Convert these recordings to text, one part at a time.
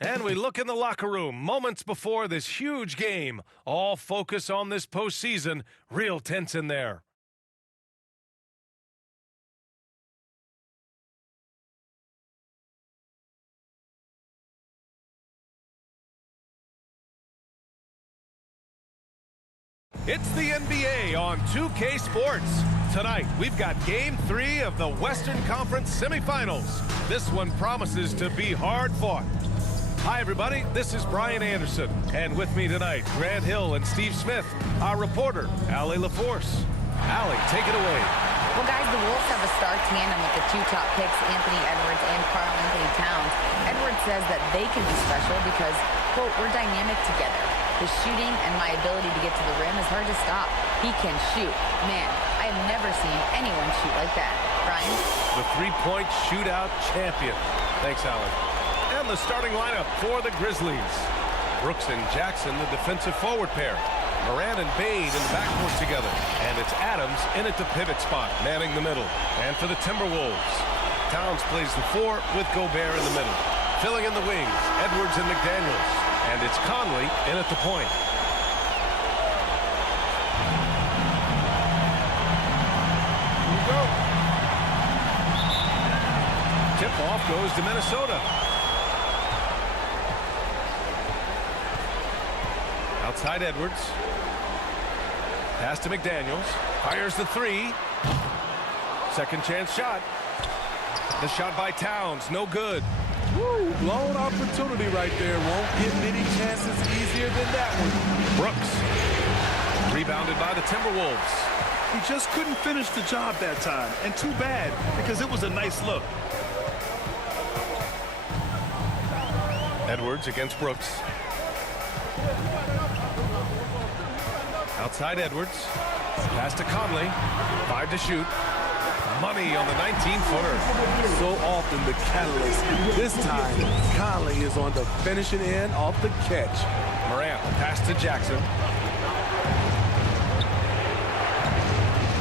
And we look in the locker room moments before this huge game. All focus on this postseason. Real tense in there. It's the NBA on 2K Sports. Tonight, we've got Game 3 of the Western Conference semifinals. This one promises to be hard fought. Hi, everybody. This is Brian Anderson. And with me tonight, Grant Hill and Steve Smith, our reporter, Allie LaForce. Allie, take it away. Well, guys, the Wolves have a star tandem with the two top picks, Anthony Edwards and Karl Anthony Towns. Edwards says that they can be special because, quote, we're dynamic together. His shooting and my ability to get to the rim is hard to stop. He can shoot. Man, I have never seen anyone shoot like that. Brian? The three-point shootout champion. Thanks, Allie. And the starting lineup for the Grizzlies. Brooks and Jackson, the defensive forward pair. Moran and Bane in the backcourt together. And it's Adams in at the pivot spot, manning the middle. And for the Timberwolves, Towns plays the 4 with Gobert in the middle. Filling in the wings, Edwards and McDaniels. And it's Conley in at the point. Here we go. Tip-off goes to Minnesota. Outside Edwards. Pass to McDaniels. Fires the 3. Second chance shot. The shot by Towns, no good. Woo, blown opportunity right there. Won't get many chances easier than that one. Brooks. Rebounded by the Timberwolves. He just couldn't finish the job that time. And too bad, because it was a nice look. Edwards against Brooks. Outside Edwards. Pass to Conley. 5 to shoot. Money on the 19-footer. So often the catalyst. This time, Conley is on the finishing end off the catch. Morant, pass to Jackson.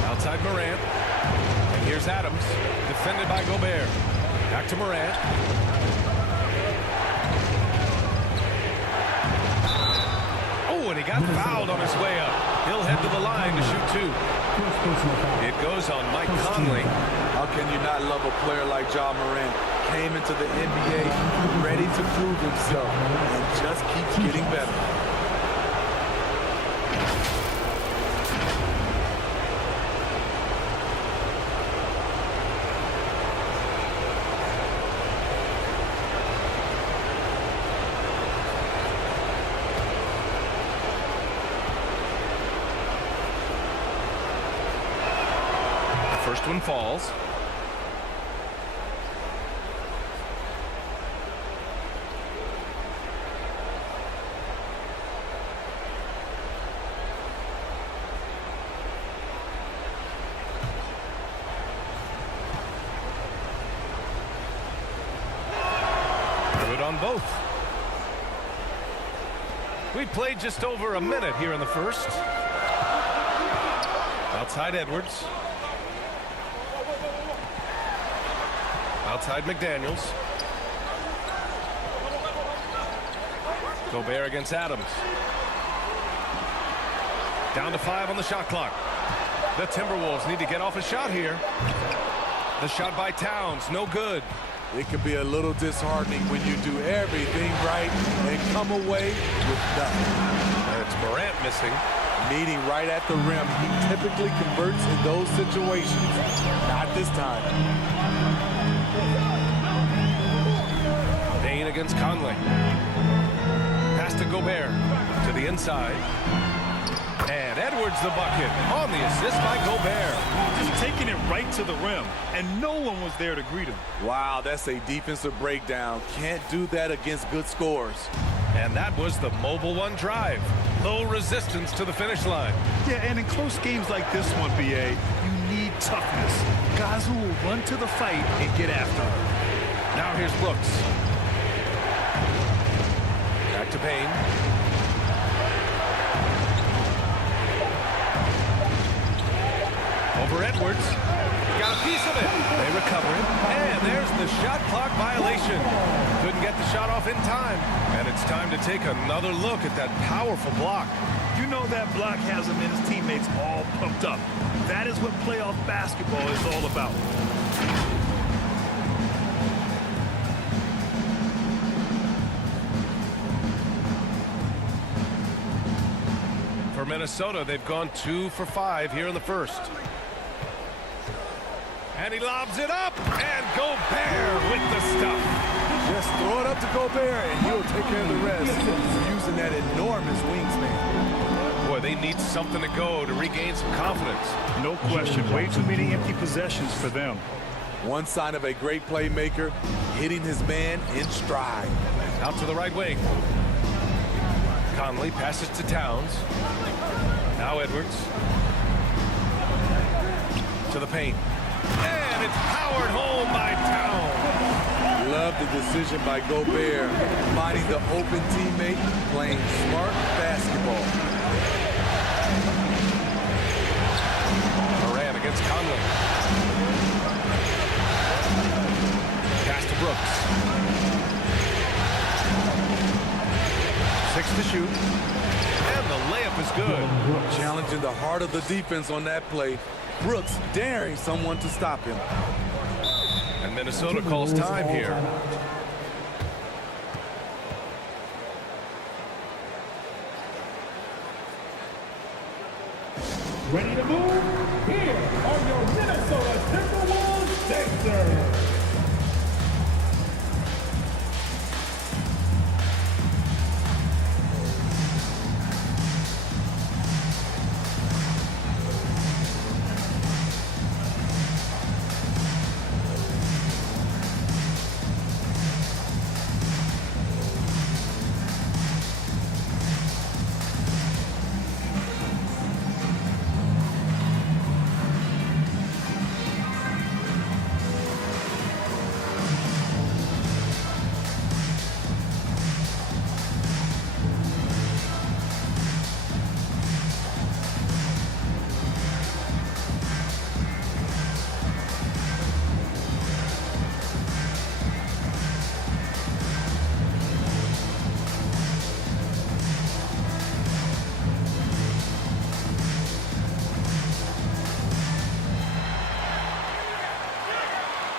Outside Morant. And here's Adams, defended by Gobert. Back to Morant. Oh, and he got fouled on his way up. He'll head to the line to shoot 2. It goes on Mike Conley. How can you not love a player like Ja Morant? Came into the NBA ready to prove himself and just keeps getting better. First one falls. Good on both. We played just over a minute here in the first. Outside Edwards. Outside McDaniels. Gobert against Adams. Down to 5 on the shot clock. The Timberwolves need to get off a shot here. The shot by Towns, no good. It can be a little disheartening when you do everything right and come away with nothing. And it's Morant missing. Meeting right at the rim, he typically converts in those situations. Not this time. Bane against Conley. Pass to Gobert. To the inside. And Edwards the bucket on the assist by Gobert. Just taking it right to the rim, and no one was there to greet him. Wow, that's a defensive breakdown. Can't do that against good scores. And that was the Mobile One drive. Low resistance to the finish line. Yeah, and in close games like this one, BA, you need toughness. Guys who will run to the fight and get after it. Now here's Brooks. Back to Bane. Over Edwards. Got a piece of it. They recover it. And there's the shot clock violation. Couldn't get the shot shot off in time. And it's time to take another look at that powerful block. You know that block has him and his teammates all pumped up. That is what playoff basketball is all about. For Minnesota, they've gone 2 for 5 here in the first. And he lobs it up, and Gobert with the stuff. Just throw it up to Gobert, and he'll take care of the rest using that enormous wingspan. Boy, they need something to go to regain some confidence. No question. Way too many empty possessions for them. One sign of a great playmaker, hitting his man in stride. Out to the right wing. Conley passes to Towns. Now Edwards. To the paint. And it's powered home by Towns. Love the decision by Gobert, finding the open teammate, playing smart basketball. Moran against Conley. Pass to Brooks. 6 to shoot. And the layup is good. Challenging the heart of the defense on that play. Brooks daring someone to stop him. And Minnesota calls time here. Ready to move? Here are your Minnesota Timberwolves Sixers.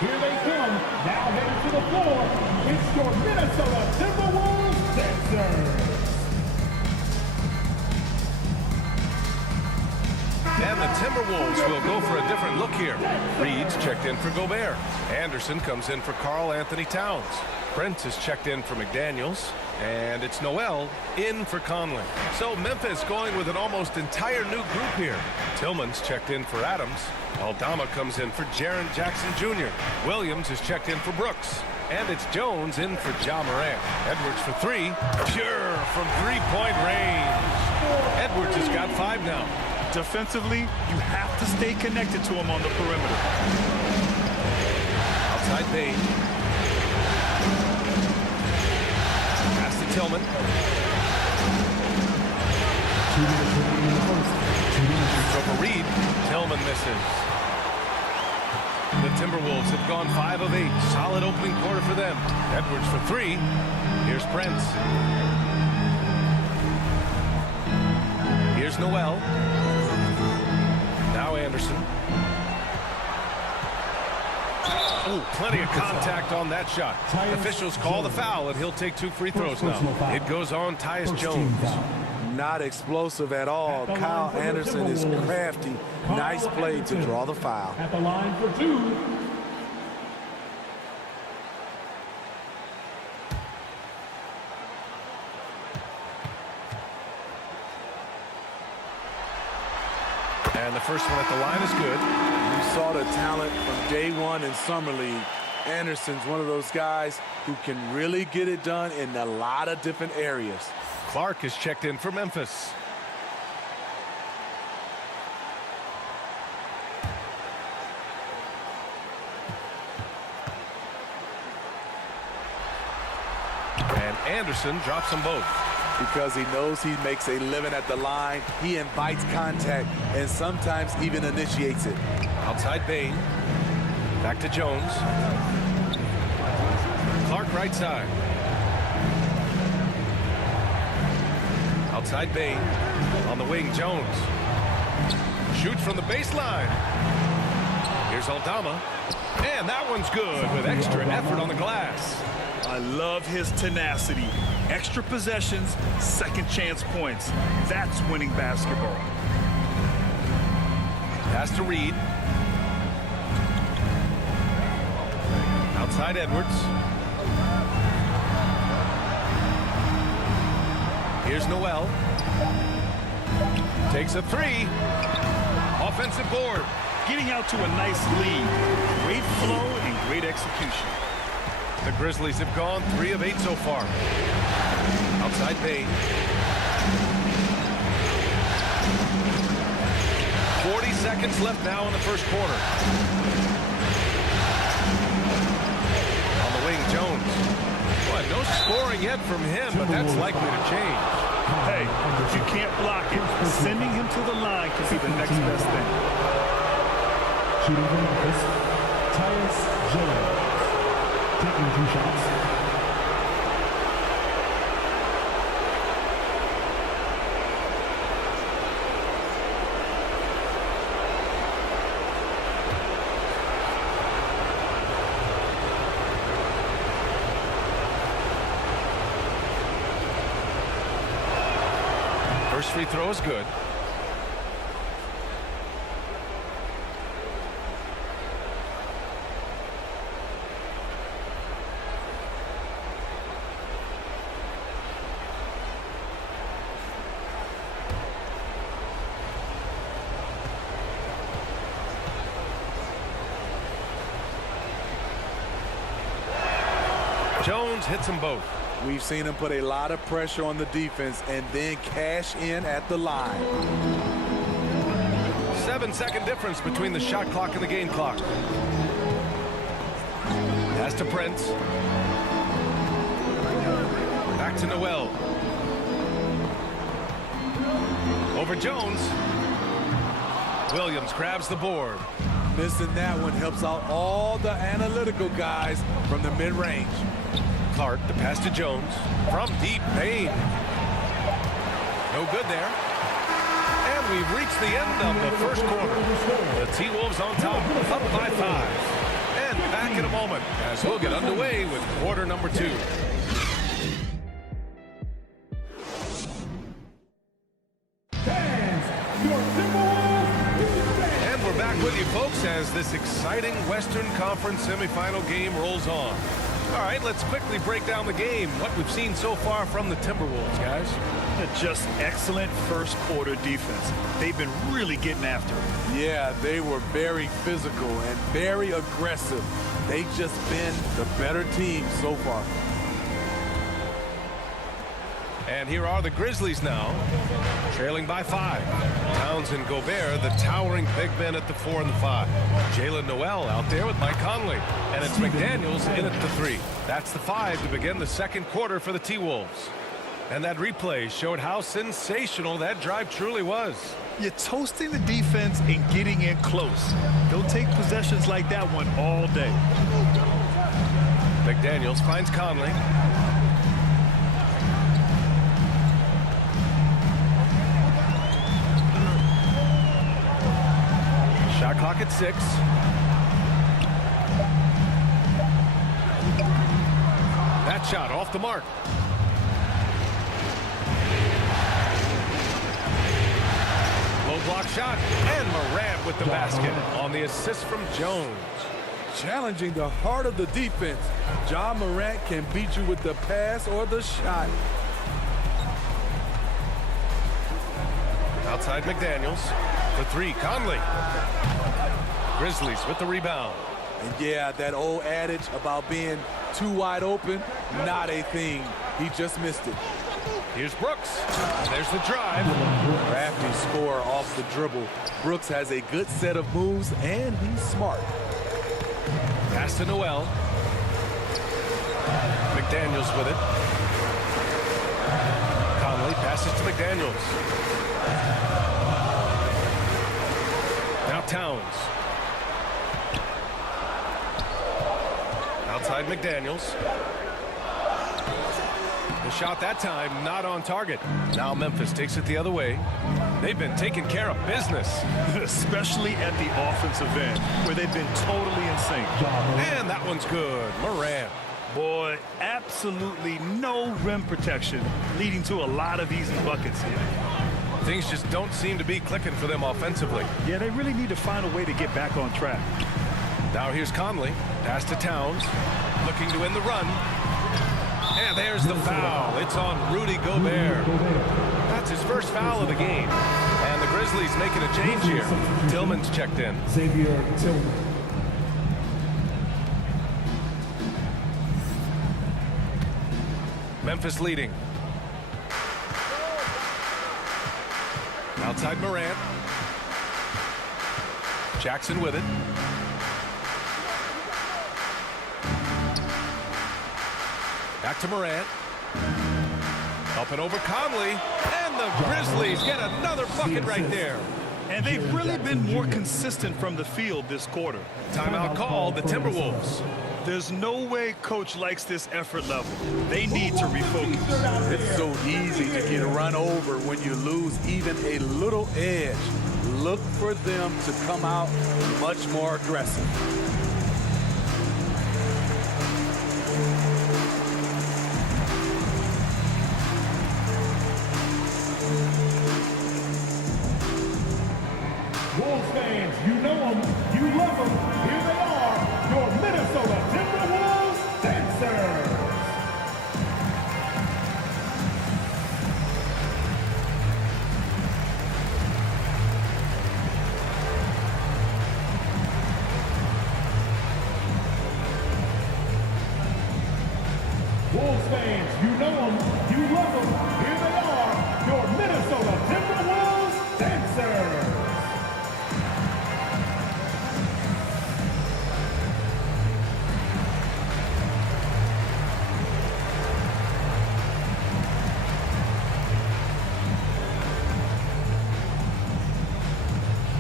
Here they come, now headed to the floor. It's your Minnesota Timberwolves Sixers. And the Timberwolves will go for a different look here. Reed's checked in for Gobert. Anderson comes in for Karl Anthony Towns. Prince is checked in for McDaniels. And it's Noel in for Conley. So Memphis going with an almost entire new group here. Tillman's checked in for Adams. Aldama comes in for Jaren Jackson Jr. Williams is checked in for Brooks. And it's Jones in for Ja Morant. Edwards for 3. Pure from three-point range. Edwards has got 5 now. Defensively, you have to stay connected to him on the perimeter. Outside Payne. Pass to Tillman. So for Reed, Tillman misses. The Timberwolves have gone 5 of 8. Solid opening quarter for them. Edwards for 3. Here's Prince. Here's Noel. Now Anderson. Oh, plenty of contact on that shot. Officials call the foul, and he'll take 2 free throws now. It goes on Tyus Jones. Not explosive at all. Kyle Anderson is crafty. Nice play to draw the foul. At the line for 2. And the first one at the line is good. You saw the talent from day one in Summer League. Anderson's one of those guys who can really get it done in a lot of different areas. Clark is checked in for Memphis. And Anderson drops them both. Because he knows he makes a living at the line, he invites contact and sometimes even initiates it. Outside Bain. Back to Jones. Clark right side. Outside Bain. On the wing, Jones. Shoots from the baseline. Here's Aldama. And that one's good with extra effort on the glass. I love his tenacity. Extra possessions, second chance points. That's winning basketball. Pass to Reed. Outside Edwards. Here's Noel. Takes a three. Offensive board. Getting out to a nice lead. Great flow and great execution. The Grizzlies have gone 3 of 8 so far. Outside Bain. 40 seconds left now in the first quarter. On the wing, Jones. Boy, no scoring yet from him, but that's likely to change. Hey, if you can't block it, sending him to the line could be the next best thing. Shooting for Memphis, Tyus Jones. Taking 2 shots. First free throw is good. Jones hits them both. We've seen him put a lot of pressure on the defense and then cash in at the line. 7-second difference between the shot clock and the game clock. Pass to Prince. Back to Noel. Over Jones. Williams grabs the board. Missing that one helps out all the analytical guys from the mid-range. Clark, the pass to Jones. From deep, Bain. No good there. And we've reached the end of the first quarter. The T-Wolves on top, up by 5. And back in a moment as we'll get underway with quarter number 2. And we're back with you, folks, as this exciting Western Conference semifinal game rolls on. All right, let's quickly break down the game. What we've seen so far from the Timberwolves, guys. Just excellent first quarter defense. They've been really getting after it. Yeah, they were very physical and very aggressive. They've just been the better team so far. And here are the Grizzlies now, trailing by 5. Towns and Gobert, the towering big men at the 4 and the 5. Jalen Noel out there with Mike Conley. And it's McDaniels in at the 3. That's the 5 to begin the second quarter for the T-Wolves. And that replay showed how sensational that drive truly was. You're toasting the defense and getting in close. They'll take possessions like that one all day. McDaniels finds Conley. Shot clock at 6. That shot off the mark. Low block shot, and Morant with the basket on the assist from Jones. Challenging the heart of the defense. Ja Morant can beat you with the pass or the shot. Outside McDaniels. The 3, Conley. Grizzlies with the rebound. And yeah, that old adage about being too wide open, not a thing. He just missed it. Here's Brooks. There's the drive. Crafty score off the dribble. Brooks has a good set of moves, and he's smart. Pass to Noel. McDaniels with it. Conley passes to McDaniels. Now Towns. Outside McDaniels. The shot that time not on target. Now Memphis takes it the other way. They've been taking care of business. Especially at the offensive end, where they've been totally in sync. And that one's good. Morant. Boy, absolutely no rim protection, leading to a lot of easy buckets here. Things just don't seem to be clicking for them offensively. Yeah, they really need to find a way to get back on track. Now here's Conley. Pass to Towns. Looking to end the run. And there's the foul. It's on Rudy Gobert. That's his first foul of the game. And the Grizzlies making a change here. Tillman's checked in. Xavier Tillman. Memphis leading. Outside Morant. Jackson with it. Back to Morant. Up and over Conley. And the Grizzlies get another bucket right there. And they've really been more consistent from the field this quarter. Timeout called the Timberwolves. There's no way coach likes this effort level. They need to refocus. It's so easy to get run over when you lose even a little edge. Look for them to come out much more aggressive. Wolves fans, you know them, you love them. Here they are, your Minnesota Timberwolves dancers. Wolves fans, you know them, you love them. Here they are, your Minnesota Timberwolves dancers.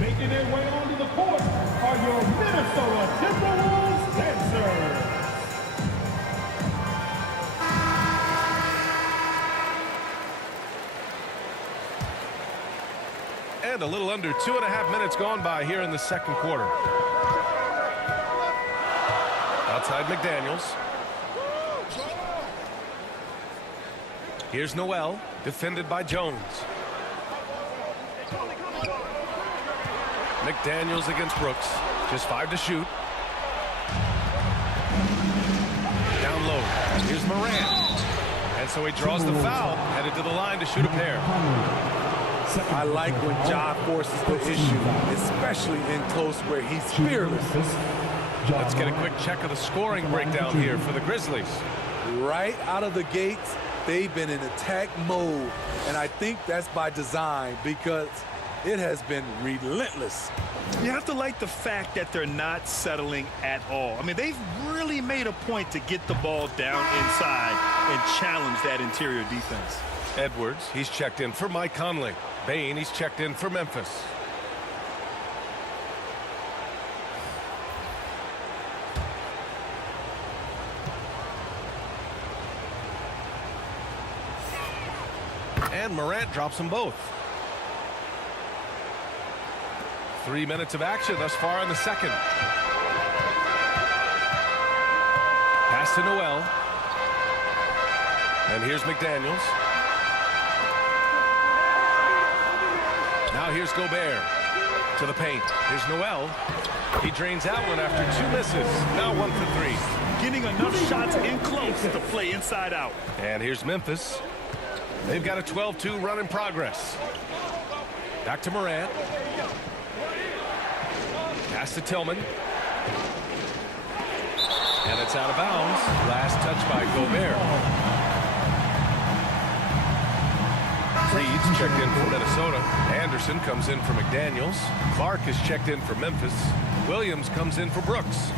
Making their way onto the court are your Minnesota Timberwolves dancers. And a little under 2.5 minutes gone by here in the second quarter. Outside McDaniels. Here's Noel, defended by Jones. McDaniels against Brooks. Just 5 to shoot. Down low. Here's Morant. And so he draws the foul, headed to the line to shoot a pair. I like when Ja forces the issue, especially in close where he's fearless. Let's get a quick check of the scoring breakdown here for the Grizzlies. Right out of the gates, they've been in attack mode, and I think that's by design because it has been relentless. You have to like the fact that they're not settling at all. I mean, they've really made a point to get the ball down inside and challenge that interior defense. Edwards, he's checked in for Mike Conley. Bain, he's checked in for Memphis. And Morant drops them both. 3 minutes of action thus far in the second. Pass to Noel. And here's McDaniels. Now here's Gobert to the paint. Here's Noel. He drains that one after 2 misses. Now 1 for 3. Getting enough shots in close to play inside out. And here's Memphis. They've got a 12-2 run in progress. Back to Morant. Pass to Tillman. And it's out of bounds. Last touch by Gobert. Reed's checked in for Minnesota. Anderson comes in for McDaniels. Clark is checked in for Memphis. Williams comes in for Brooks.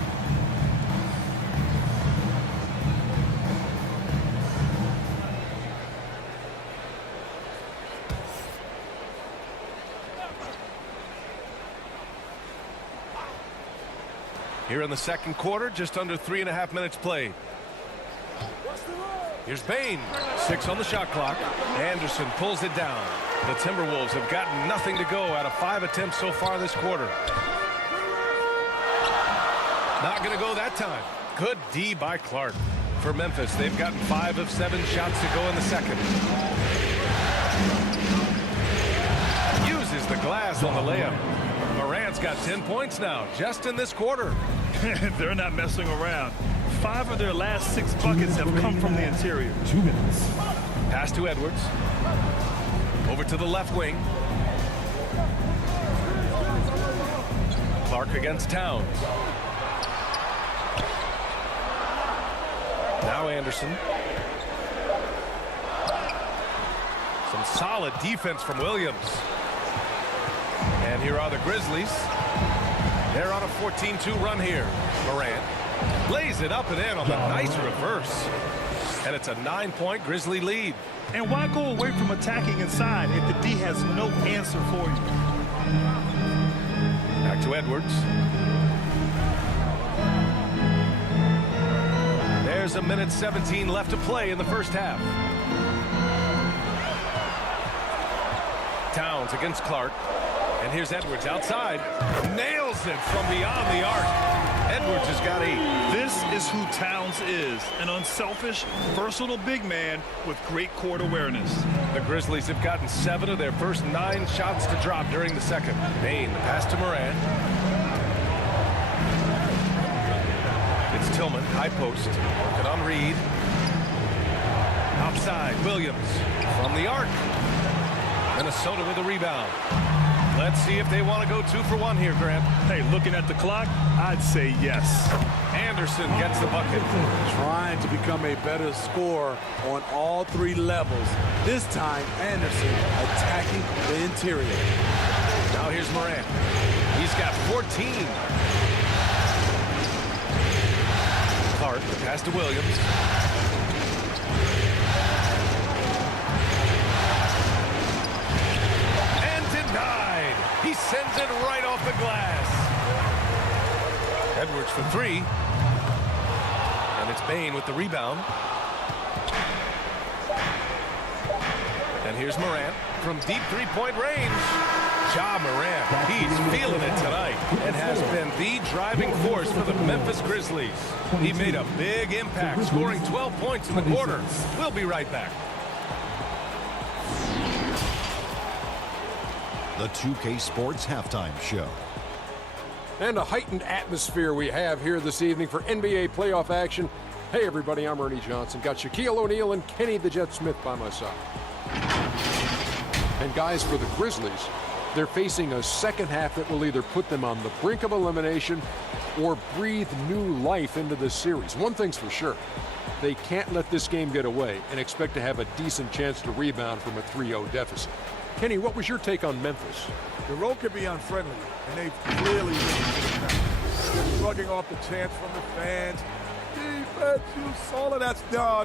Here in the second quarter, just under 3.5 minutes played. Here's Bain. 6 on the shot clock. Anderson pulls it down. The Timberwolves have gotten nothing to go out of 5 attempts so far this quarter. Not going to go that time. Good D by Clark. For Memphis, they've gotten 5 of 7 shots to go in the second. Uses the glass on the layup. Morant's got 10 points now, just in this quarter. They're not messing around. 5 of their last 6 buckets have come from the interior. 2 minutes. Pass to Edwards. Over to the left wing. Clark against Towns. Now Anderson. Some solid defense from Williams. And here are the Grizzlies. They're on a 14-2 run here. Morant lays it up and in on the nice reverse. And it's a 9-point Grizzly lead. And why go away from attacking inside if the D has no answer for you? Back to Edwards. There's a minute 17 left to play in the first half. Towns against Clark. And here's Edwards outside. Nails it from beyond the arc. Edwards has got 8. This is who Towns is. An unselfish, versatile big man with great court awareness. The Grizzlies have gotten 7 of their first 9 shots to drop during the second. Bain, the pass to Morant. It's Tillman, high post. Working on Reed. Outside, Williams from the arc. Minnesota with a rebound. Let's see if they want to go 2 for 1 here, Grant. Hey, looking at the clock, I'd say yes. Anderson gets the bucket. Trying to become a better scorer on all 3 levels. This time, Anderson attacking the interior. Now here's Morant. He's got 14. Clark, pass to Williams. And denied. He sends it right off the glass. Edwards for 3. And it's Bain with the rebound. And here's Morant from deep 3-point range. Ja Morant, he's feeling it tonight and has been the driving force for the Memphis Grizzlies. He made a big impact, scoring 12 points in the quarter. We'll be right back. The 2K Sports Halftime Show. And a heightened atmosphere we have here this evening for NBA playoff action. Hey everybody, I'm Ernie Johnson. Got Shaquille O'Neal and Kenny the Jet Smith by my side. And guys, for the Grizzlies, they're facing a second half that will either put them on the brink of elimination or breathe new life into this series. One thing's for sure, they can't let this game get away and expect to have a decent chance to rebound from a 3-0 deficit. Kenny, what was your take on Memphis? The road can be unfriendly, and they've clearly been shrugging off the chants from the fans. Defense, you saw it. That's no.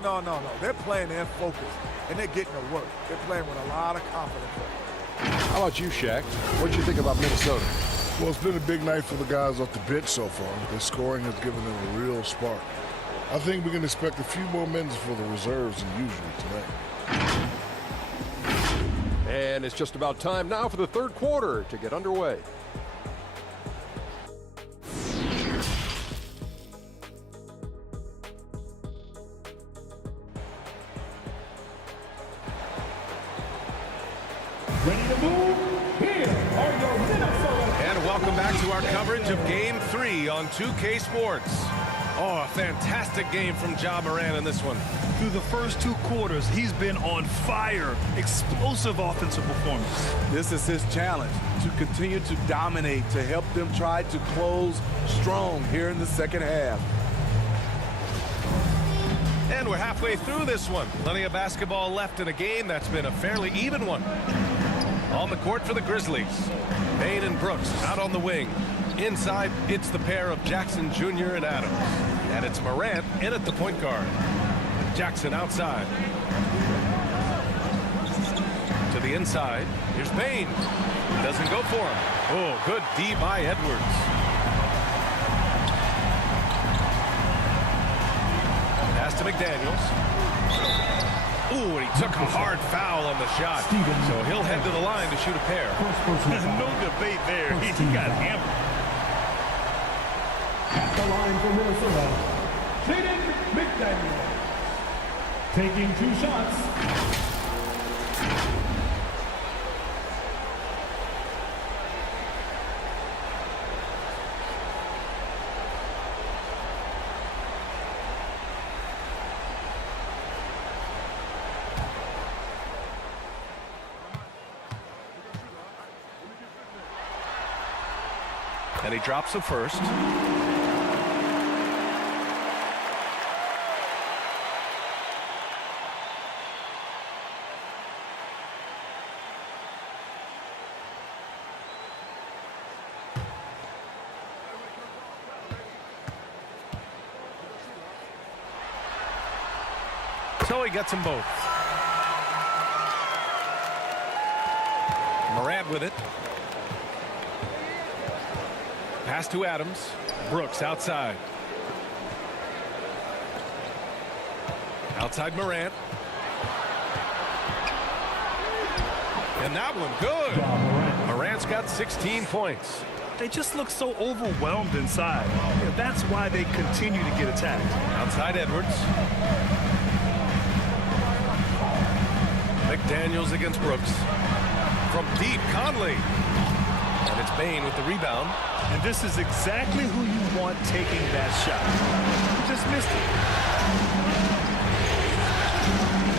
They're playing their focus, and they're getting to work. They're playing with a lot of confidence. How about you, Shaq? What'd you think about Minnesota? Well, it's been a big night for the guys off the bench so far. Their scoring has given them a real spark. I think we can expect a few more minutes for the reserves than usual tonight. And it's just about time now for the third quarter to get underway. Ready to move? Here are your Minnesota. And welcome back to our coverage of Game 3 on 2K Sports. Oh, a fantastic game from Ja Morant in this one. Through the first 2 quarters, he's been on fire. Explosive offensive performance. This is his challenge, to continue to dominate, to help them try to close strong here in the second half. And we're halfway through this one. Plenty of basketball left in a game that's been a fairly even one. On the court for the Grizzlies, Bain and Brooks out on the wing. Inside, it's the pair of Jackson Jr. and Adams. And it's Morant in at the point guard. Jackson outside. To the inside. Here's Bain. Doesn't go for him. Oh, good D by Edwards. Pass to McDaniels. Ooh, and he took a hard foul on the shot. So he'll head to the line to shoot a pair. No debate there. He got hammered. At the line for Minnesota, Jaden McDaniel. Taking 2 shots. And he drops the first. So he gets them both. Morant with it. Pass to Adams. Brooks outside. Outside Morant. And that one good. Morant's got 16 points. They just look so overwhelmed inside. Yeah, that's why they continue to get attacked. Outside Edwards. McDaniels against Brooks. From deep, Conley. And it's Bain with the rebound. And this is exactly who you want taking that shot. He just missed it.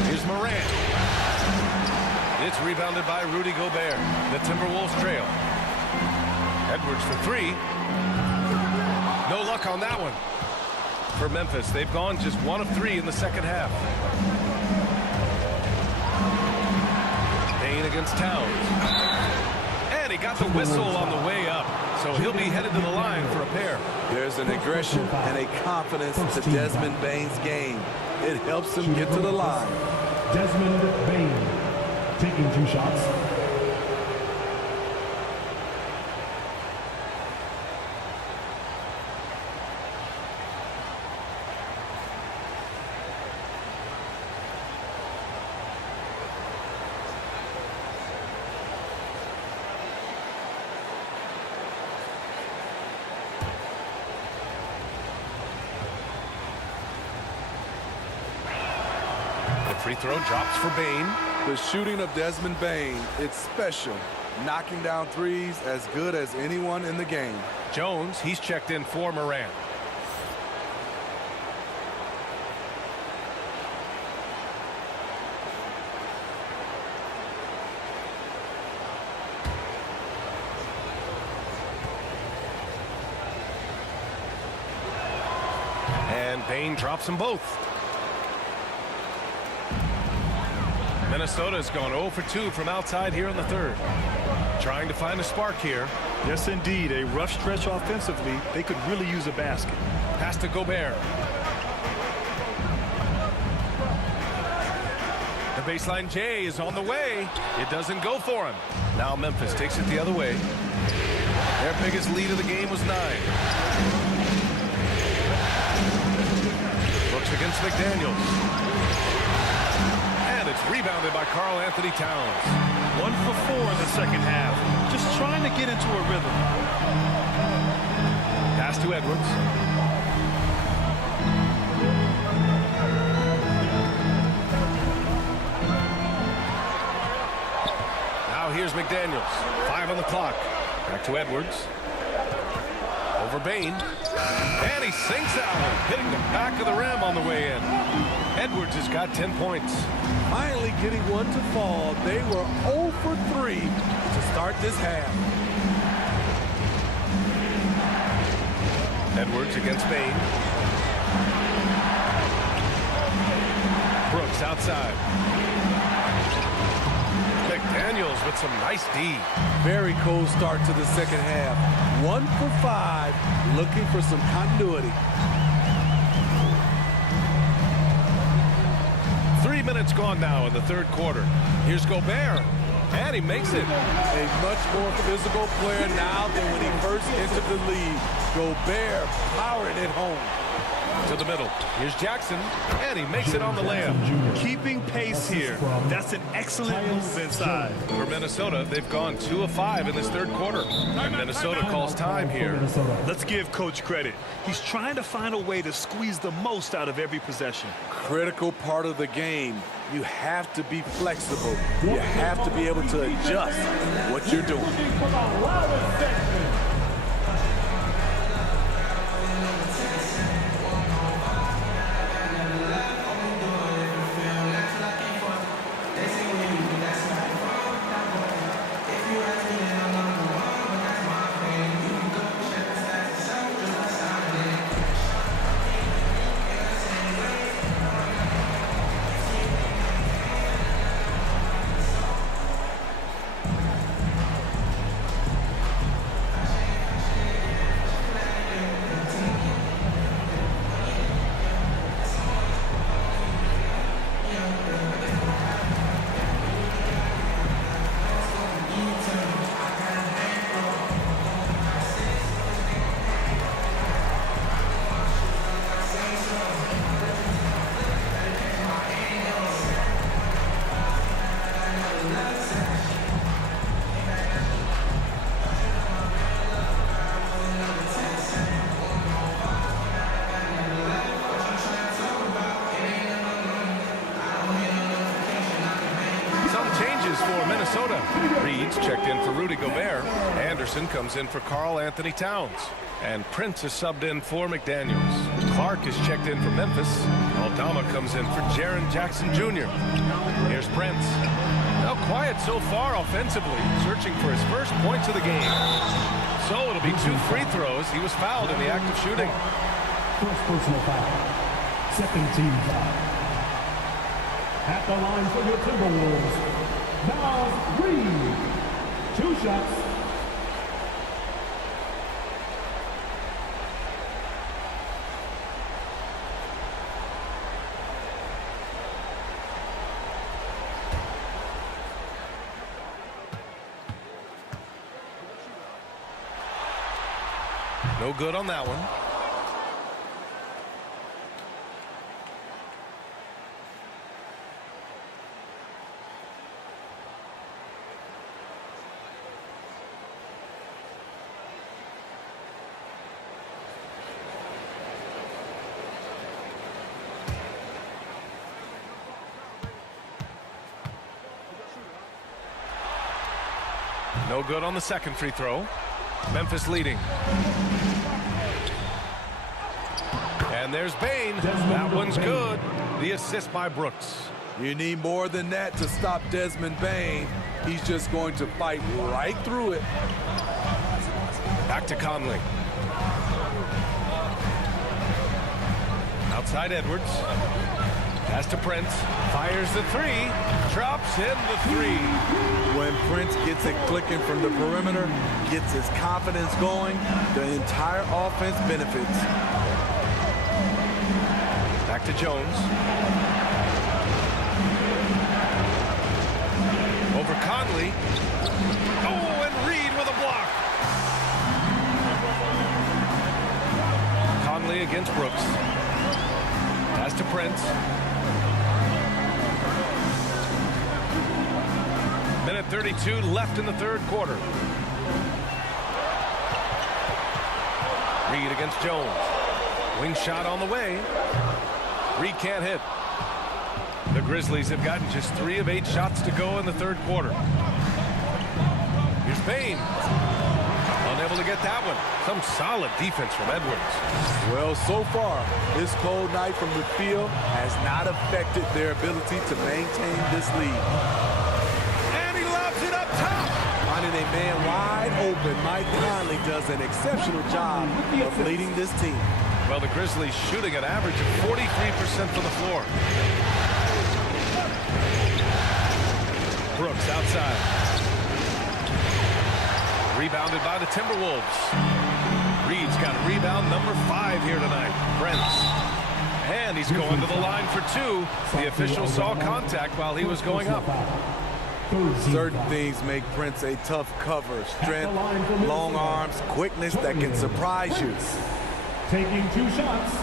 Here's Morant. It's rebounded by Rudy Gobert. The Timberwolves trail. Edwards for 3. No luck on that one. For Memphis, they've gone just 1 of 3 in the second half. Bain against Towns. And he got the whistle on the way up. So he'll be headed to the line for a pair. There's an aggression and a confidence to Desmond Bain's game. It helps him get to the line. Desmond Bain taking 2 shots. Free throw drops for Bain. The shooting of Desmond Bain, it's special. Knocking down threes as good as anyone in the game. Jones, he's checked in for Morant. And Bain drops them both. Minnesota's gone 0 for 2 from outside here in the third. Trying to find a spark here. Yes, indeed. A rough stretch offensively. They could really use a basket. Pass to Gobert. The baseline J is on the way. It doesn't go for him. Now Memphis takes it the other way. Their biggest lead of the game was 9. Brooks against McDaniels. It's rebounded by Karl Anthony Towns. 1 for 4 in the second half. Just trying to get into a rhythm. Pass to Edwards. Now here's McDaniels. 5 on the clock. Back to Edwards. Over Bain. And he sinks that one, hitting the back of the rim on the way in. Edwards has got 10 points. Finally getting one to fall. They were 0 for 3 to start this half. Edwards against Bain. Brooks outside. McDaniels with some nice D. Very cold start to the second half. 1 for 5, looking for some continuity. 3 minutes gone now in the third quarter. Here's Gobert, and he makes it. A much more physical player now than when he first entered the league. Gobert powering it home. To the middle. Here's Jackson, and he makes it on the layup. Keeping pace here. That's an excellent move inside. For Minnesota, they've gone 2 of 5 in this third quarter. And Minnesota calls time here. Let's give Coach credit. He's trying to find a way to squeeze the most out of every possession. Critical part of the game. You have to be flexible. You have to be able to adjust what you're doing. For Minnesota. Reed's checked in for Rudy Gobert. Anderson comes in for Karl Anthony Towns. And Prince is subbed in for McDaniels. Clark is checked in for Memphis. Aldama comes in for Jaren Jackson Jr. Here's Prince. Now quiet so far offensively, searching for his first points of the game. So it'll be 2 free throws. He was fouled in the act of shooting. First personal foul. Second team foul. At the line for your Timberwolves, Miles Reed. 2 shots. No good on that one. No good on the second free throw. Memphis leading. And there's Bane. That one's good. The assist by Brooks. You need more than that to stop Desmond Bane. He's just going to fight right through it. Back to Conley. Outside Edwards. Pass to Prince. Fires the 3. Drops in the 3. When Prince gets it clicking from the perimeter, gets his confidence going, the entire offense benefits. Back to Jones. Over Conley. Oh, and Reed with a block. Conley against Brooks. Pass to Prince. Minute 32 left in the third quarter. Reed against Jones. Wing shot on the way. Reed can't hit. The Grizzlies have gotten just 3 of 8 shots to go in the third quarter. Here's Bane. Unable to get that one. Some solid defense from Edwards. Well, so far, this cold night from the field has not affected their ability to maintain this lead. And he lobs it up top. Finding a man wide open, Mike Conley does an exceptional job of leading this team. Well, the Grizzlies shooting an average of 43% from the floor. Brooks outside. Rebounded by the Timberwolves. Reed's got rebound number 5 here tonight. Prince. And he's going to the line for 2. The official saw contact while he was going up. Certain things make Prince a tough cover. Strength, long arms, quickness that can surprise you. Taking 2 shots.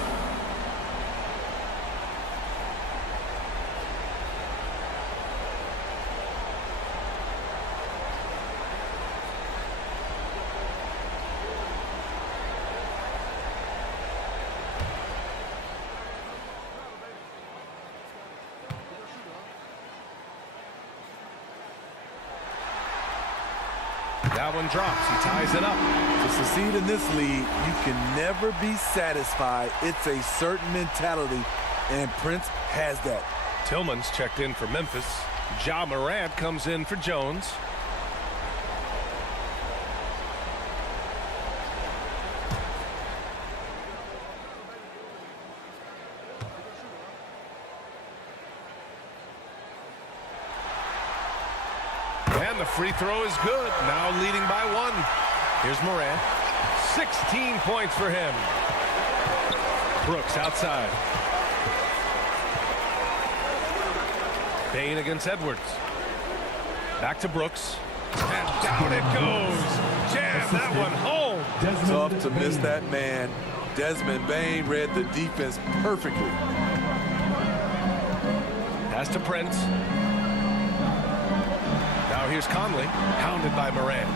That one drops. He ties it up. To succeed in this league, you can never be satisfied. It's a certain mentality, and Prince has that. Tillman's checked in for Memphis. Ja Morant comes in for Jones. And the free throw is good. Now leading by 1. Here's Morant. 16 points for him. Brooks outside. Bain against Edwards. Back to Brooks. And down it goes. Jam that one home. Tough to miss that man. Desmond Bain read the defense perfectly. Pass to Prince. Now here's Conley, hounded by Morant.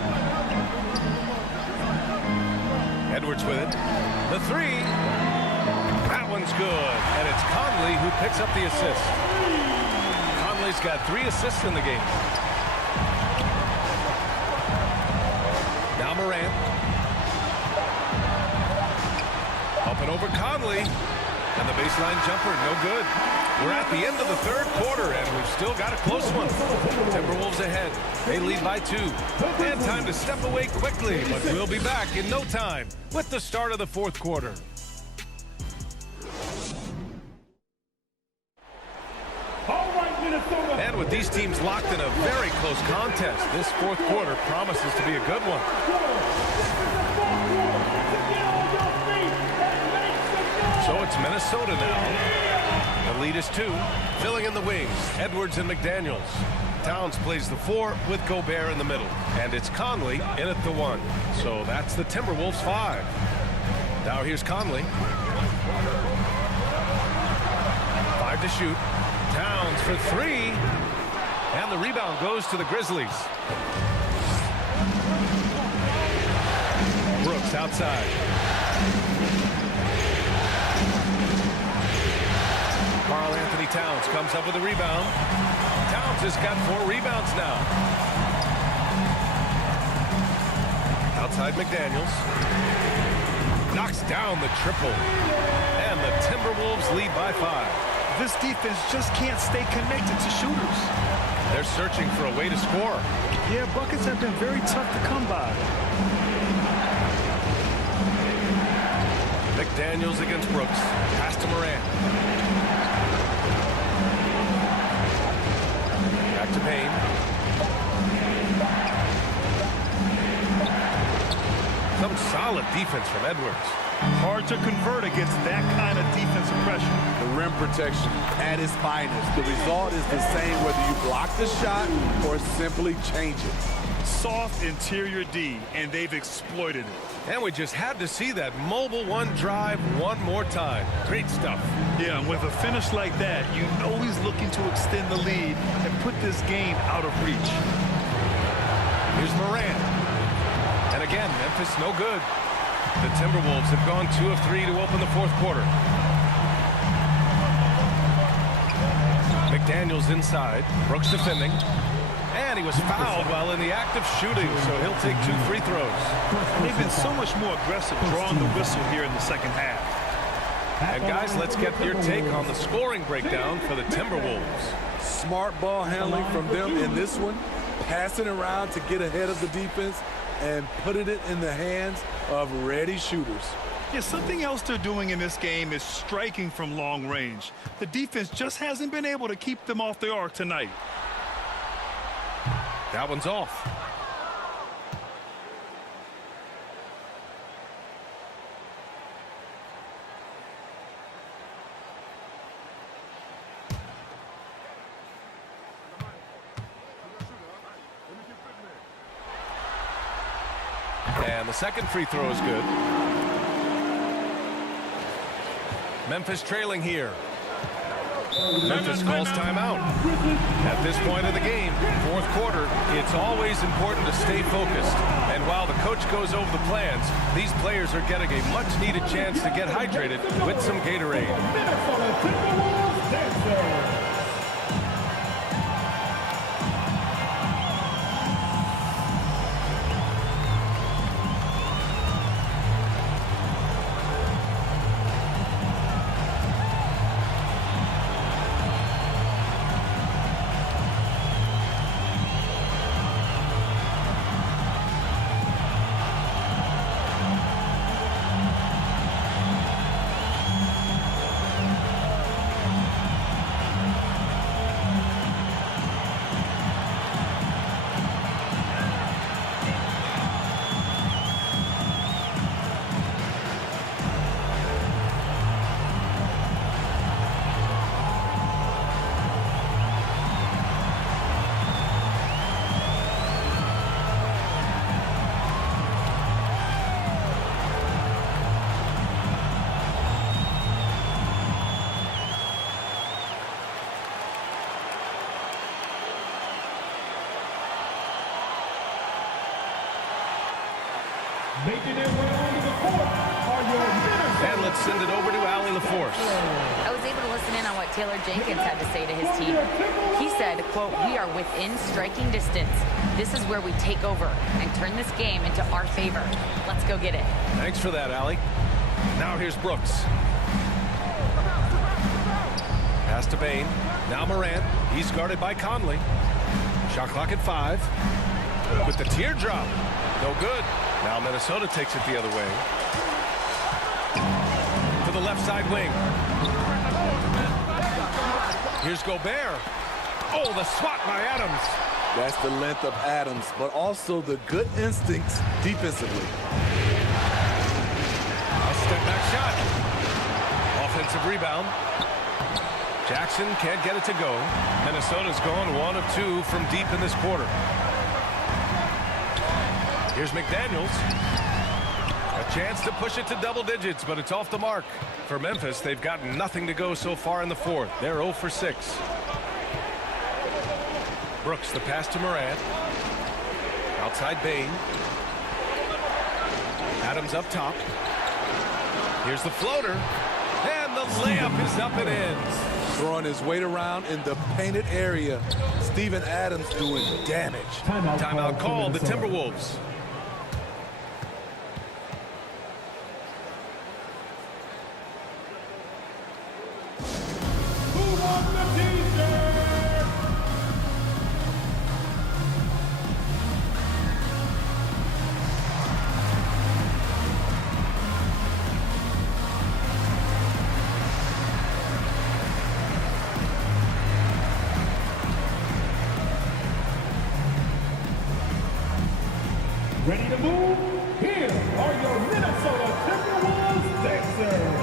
Edwards with it. The 3. That one's good. And it's Conley who picks up the assist. Conley's got 3 assists in the game. Now Morant. Up and over Conley. And the baseline jumper, no good. We're at the end of the third quarter, and we've still got a close one. Timberwolves ahead. They lead by 2. And time to step away quickly, but we'll be back in no time with the start of the fourth quarter. And with these teams locked in a very close contest, this fourth quarter promises to be a good one. So it's Minnesota now. The lead is 2. Filling in the wings, Edwards and McDaniels. Towns plays the 4 with Gobert in the middle. And it's Conley in at the 1. So that's the Timberwolves 5. Now here's Conley. 5 to shoot. Towns for 3. And the rebound goes to the Grizzlies. Brooks outside. Karl Anthony Towns comes up with a rebound. Towns has got 4 rebounds now. Outside McDaniels. Knocks down the triple. And the Timberwolves lead by 5. This defense just can't stay connected to shooters. They're searching for a way to score. Yeah, buckets have been very tough to come by. McDaniels against Brooks. Pass to Morant. Back to Payne. Some solid defense from Edwards. Hard to convert against that kind of defensive pressure. The rim protection at its finest. The result is the same whether you block the shot or simply change it. Soft interior D, and they've exploited it. And we just had to see that mobile 1 drive one more time. Great stuff. Yeah, and with a finish like that, you know he's looking to extend the lead and put this game out of reach. Here's Morant. And again, Memphis no good. The Timberwolves have gone 2 of 3 to open the fourth quarter. McDaniels inside. Brooks defending. And he was fouled while in the act of shooting, so he'll take 2 free throws. They've been so much more aggressive drawing the whistle here in the second half. And guys, let's get your take on the scoring breakdown for the Timberwolves. Smart ball handling from them in this one. Passing around to get ahead of the defense and putting it in the hands of ready shooters. Yeah, something else they're doing in this game is striking from long range. The defense just hasn't been able to keep them off the arc tonight. That one's off. And the second free throw is good. Memphis trailing here. Memphis calls timeout. At this point of the game, fourth quarter, it's always important to stay focused. And while the coach goes over the plans, these players are getting a much-needed chance to get hydrated with some Gatorade. Making their way onto the court are your Minnesota. And let's send it over to Allie LaForce. I was able to listen in on what Taylor Jenkins had to say to his team. He said, quote, "We are within striking distance. This is where we take over and turn this game into our favor. Let's go get it." Thanks for that, Allie. Now here's Brooks. Pass to Bain. Now Morant. He's guarded by Conley. Shot clock at 5. With the teardrop. No good. Now Minnesota takes it the other way. To the left side wing. Here's Gobert. Oh, the swat by Adams. That's the length of Adams, but also the good instincts defensively. A step back shot. Offensive rebound. Jackson can't get it to go. Minnesota's gone 1 of 2 from deep in this quarter. Here's McDaniels. A chance to push it to double digits, but it's off the mark. For Memphis, they've got nothing to go so far in the fourth. They're 0 for 6. Brooks, the pass to Morant. Outside Bain. Adams up top. Here's the floater. And the layup is up and in. Throwing his weight around in the painted area. Steven Adams doing damage. Timeout called the Timberwolves. Who won the t-shirt? Ready to move? Here are your Minnesota Timberwolves Dancers.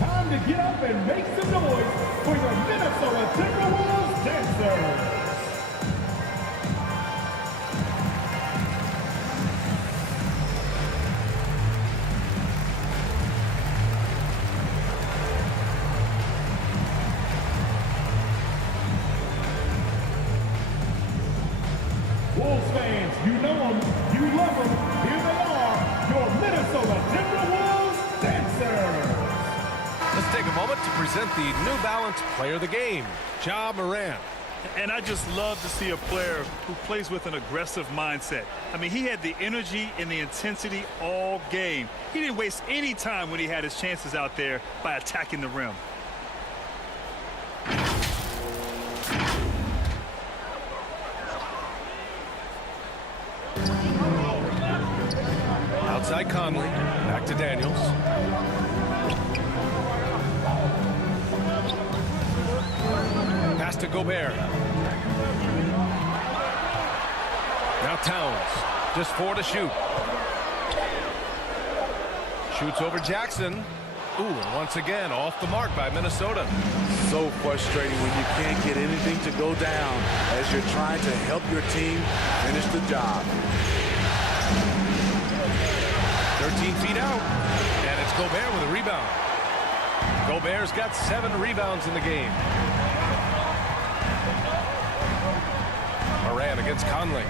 Time to get up and make some noise for your Minnesota Timberwolves Dancers. Wolves fans, you know them, you love them. Here they are, your Minnesota Timberwolves Dancers. Let's take a moment to present the New Balance Player of the Game, Ja Morant. And I just love to see a player who plays with an aggressive mindset. I mean, he had the energy and the intensity all game. He didn't waste any time when he had his chances out there by attacking the rim. Outside Conley, back to Daniels. Pass to Gobert. Now Towns, just 4 to shoot. Shoots over Jackson. Ooh, and once again, off the mark by Minnesota. So frustrating when you can't get anything to go down as you're trying to help your team finish the job. 13 feet out, and it's Gobert with a rebound. Gobert's got 7 rebounds in the game. Morant against Conley.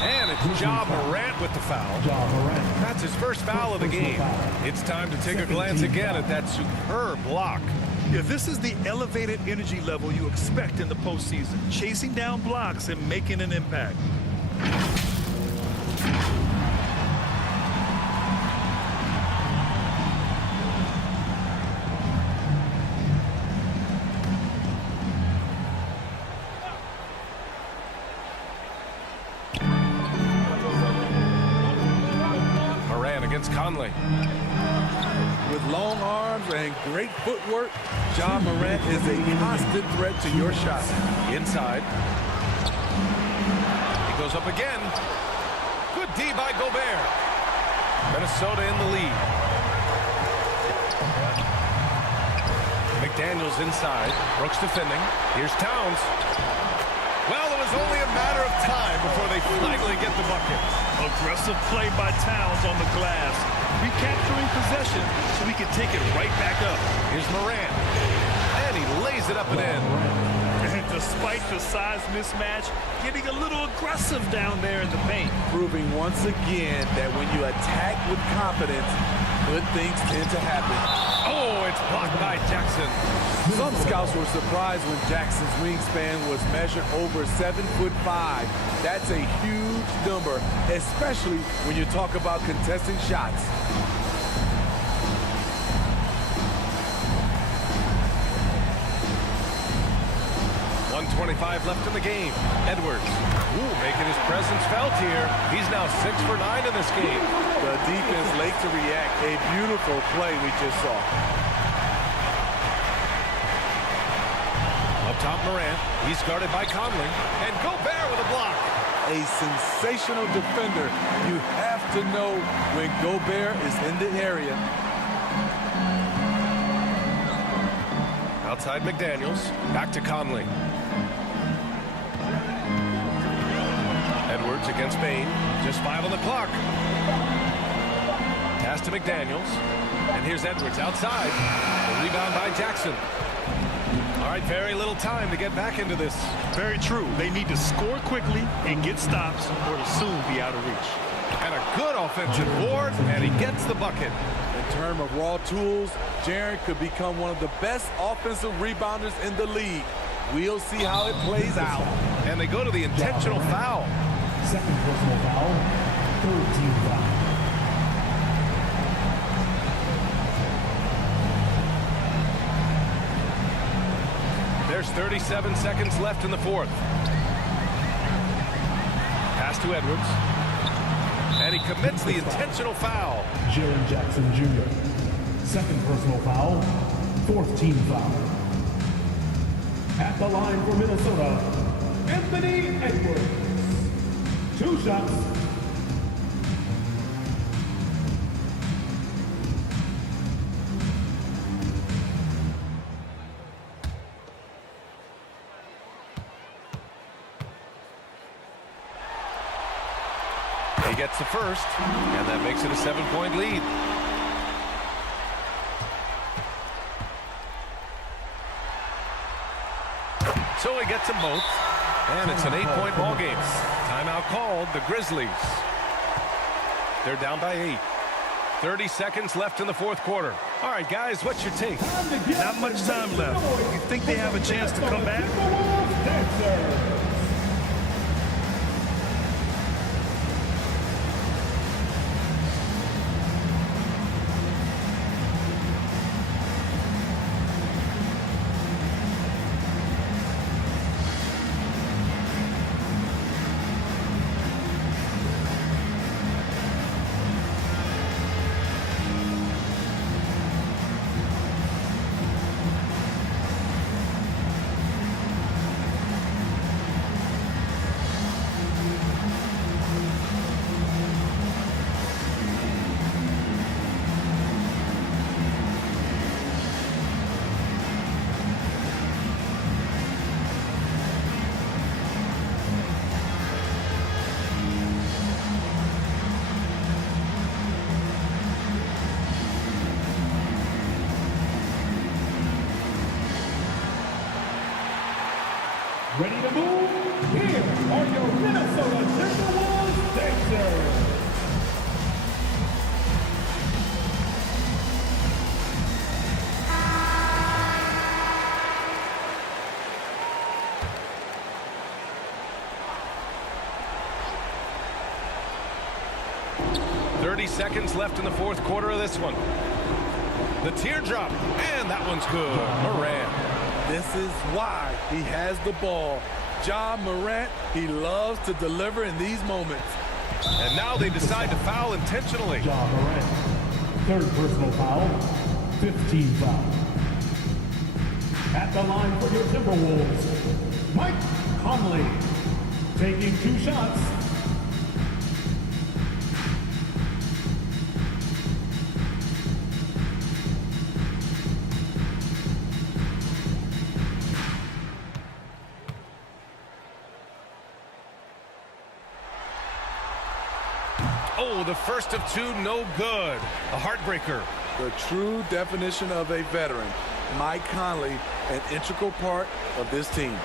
And it's Ja Morant with the foul. That's his first foul of the game. It's time to take a glance again at that superb block. Yeah, this is the elevated energy level you expect in the postseason. Chasing down blocks and making an impact. Conley. With long arms and great footwork, Ja Morant is a constant threat to your shot. Inside. He goes up again. Good D by Gobert. Minnesota in the lead. McDaniels inside. Brooks defending. Here's Towns. Well, it was only a matter of time before they finally get the bucket. Aggressive play by Towns on the glass. Recapturing possession so he can take it right back up. Here's Morant. And he lays it up and in. And despite the size mismatch, getting a little aggressive down there in the paint. Proving once again that when you attack with confidence, good things tend to happen. Oh, it's blocked by Jackson. Some scouts were surprised when Jackson's wingspan was measured over 7'5". That's a huge number, especially when you talk about contesting shots. .25 left in the game. Edwards, making his presence felt here. He's now 6 for 9 in this game. The defense late to react. A beautiful play we just saw. Up top, Morant. He's guarded by Conley. And Gobert with a block. A sensational defender. You have to know when Gobert is in the area. Outside McDaniels. Back to Conley. Edwards against Bain. Just 5 on the clock. Pass to McDaniels. And here's Edwards outside. The rebound by Jackson. All right, very little time to get back into this. Very true. They need to score quickly and get stops or it'll soon be out of reach. And a good offensive board, and he gets the bucket. In terms of raw tools, Jaren could become one of the best offensive rebounders in the league. We'll see how it plays out. And they go to the intentional foul. Second personal foul. Third team foul. There's 37 seconds left in the fourth. Pass to Edwards. And he commits the intentional foul. Jaren Jackson Jr. Second personal foul. Fourth team foul. At the line for Minnesota, Anthony Edwards. 2 shots. He gets the first, and that makes it a 7-point lead. So he gets them both, and it's an 8-point ball game. Timeout called, the Grizzlies. They're down by 8. 30 seconds left in the fourth quarter. All right, guys, what's your take? Not much time left. You think they have a chance to come back? Ready to move? Here are your Minnesota Timberwolves Dancers. Seconds left in the fourth quarter of this one. The teardrop, and that one's good. Morant. This is why he has the ball. John Morant, he loves to deliver in these moments. And now they decide to foul intentionally. John Morant. Third personal foul. 15 foul. At the line for your Timberwolves, Mike Conley. Taking 2 shots. Oh, the first of two, no good. A heartbreaker. The true definition of a veteran. Mike Conley, an integral part of this team.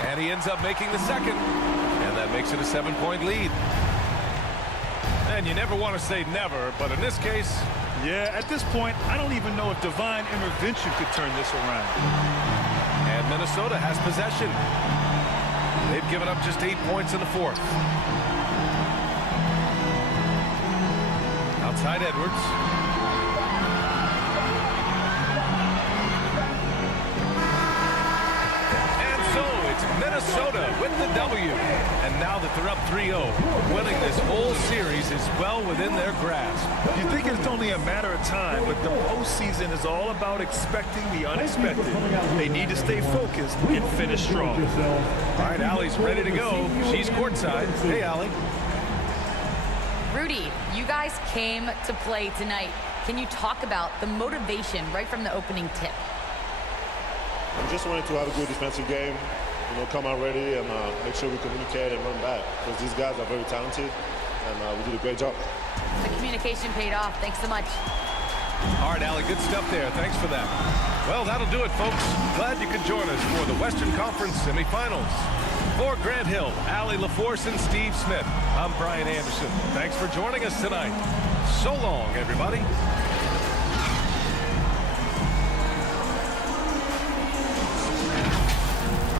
And he ends up making the second. And that makes it a 7-point lead. And you never want to say never, but in this case... Yeah, at this point, I don't even know if divine intervention could turn this around. And Minnesota has possession. They've given up just 8 points in the fourth. Outside Edwards. And so it's Minnesota with the W. And now that they're up 3-0, winning this whole series is well within their grasp. You think it's only a matter of time, but the postseason is all about expecting the unexpected. They need to stay focused and finish strong. All right, Allie's ready to go. She's courtside. Hey, Allie. Rudy, you guys came to play tonight. Can you talk about the motivation right from the opening tip? I just wanted to have a good defensive game, come out ready and make sure we communicate and run back, because these guys are very talented, and we did a great job. The communication paid off. Thanks so much. All right, Allie, good stuff there. Thanks for that. Well, that'll do it, folks. Glad you could join us for the Western Conference semifinals. For Grant Hill, Allie LaForce, and Steve Smith, I'm Brian Anderson. Thanks for joining us tonight. So long, everybody.